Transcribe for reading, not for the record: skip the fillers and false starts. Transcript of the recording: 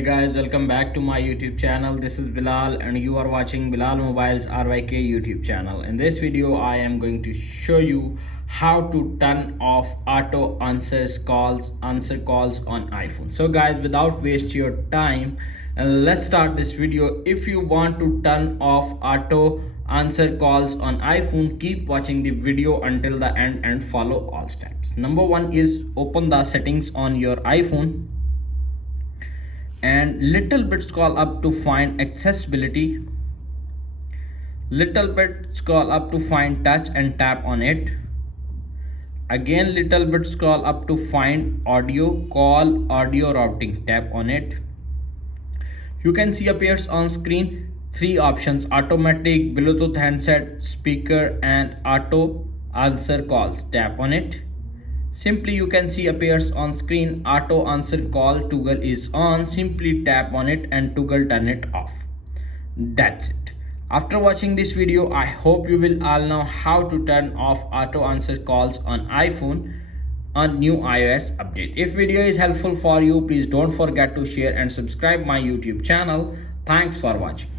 Hey guys, welcome back to my YouTube channel. This is Bilal and you are watching Bilal Mobiles RYK YouTube channel. In this video, I am going to show you how to turn off auto answer calls on iPhone. So guys, without waste your time, let's start this video. If you want to turn off auto answer calls on iPhone, keep watching the video until the end and follow all steps. Number one is open the settings on your iPhone and little bit scroll up to find accessibility, little bit scroll up to find touch and tap on it, again little bit scroll up to find audio call audio routing, tap on it. You can see appears on screen three options: automatic, Bluetooth handset, speaker and auto answer calls, tap on it. Simply you can see appears on screen auto answer call toggle is on. Simply tap on it and toggle turn it off. That's it. After watching this video, I hope you will all know how to turn off auto answer calls on iPhone on new iOS update. If video is helpful for you, please don't forget to share and subscribe my YouTube channel. Thanks for watching.